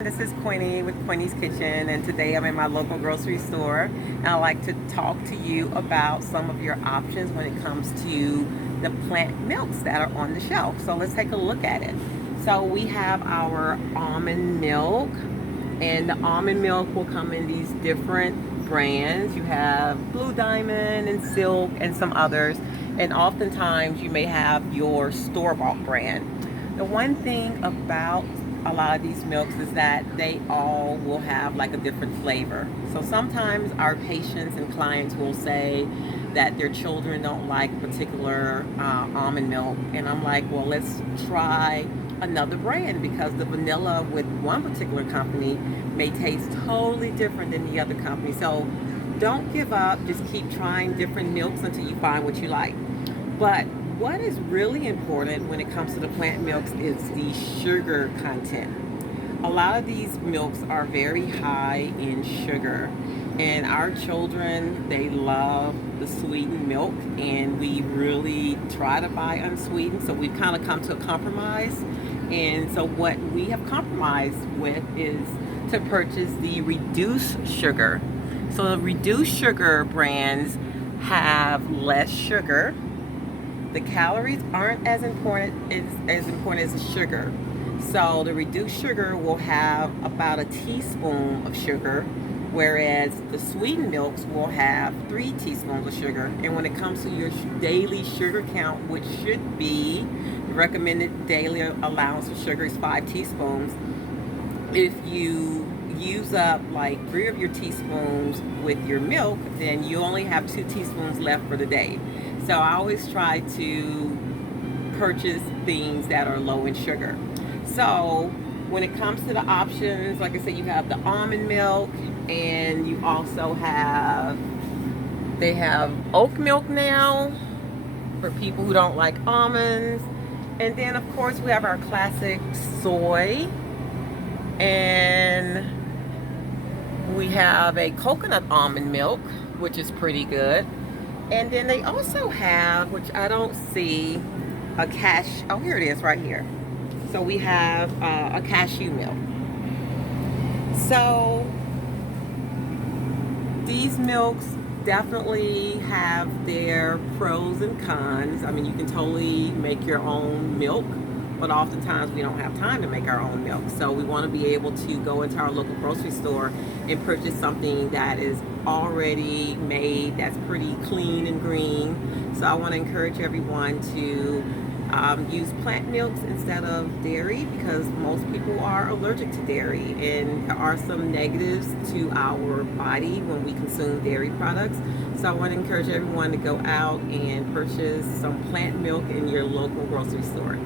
This is Queenie with Queenie's Kitchen, and today I'm in my local grocery store, and I'd like to talk to you about some of your options when it comes to the plant milks that are on the shelf. So let's take a look at it. So we have our almond milk, and the almond milk will come in these different brands. You have Blue Diamond and Silk and some others, and oftentimes you may have your store-bought brand. The one thing about a lot of these milks is that they all will have like a different flavor. So sometimes our patients and clients will say that their children don't like particular almond milk, and I'm like, well, let's try another brand, because the vanilla with one particular company may taste totally different than the other company. So don't give up, just keep trying different milks until you find what you like. But what is really important when it comes to the plant milks is the sugar content. A lot of these milks are very high in sugar, and our children, they love the sweetened milk, and we really try to buy unsweetened. So we've kind of come to a compromise, and so what we have compromised with is to purchase the reduced sugar. So the reduced sugar brands have less sugar. The calories aren't as important as the sugar. So the reduced sugar will have about a teaspoon of sugar, whereas the sweetened milks will have 3 teaspoons of sugar. And when it comes to your daily sugar count, which should be the recommended daily allowance of sugar is 5 teaspoons. If you use up like 3 of your teaspoons with your milk, then you only have 2 teaspoons left for the day. So I always try to purchase things that are low in sugar. So when it comes to the options, like I said, you have the almond milk, and you also have, they have oat milk now for people who don't like almonds. And then of course we have our classic soy, and we have a coconut almond milk, which is pretty good. And then they also have, which I don't see, oh, here it is right here. So we have a cashew milk. So these milks definitely have their pros and cons. I mean, you can totally make your own milk, but oftentimes we don't have time to make our own milk. So we want to be able to go into our local grocery store and purchase something that is already made, that's pretty clean and green. So I want to encourage everyone to use plant milks instead of dairy, because most people are allergic to dairy, and there are some negatives to our body when we consume dairy products. So I want to encourage everyone to go out and purchase some plant milk in your local grocery store.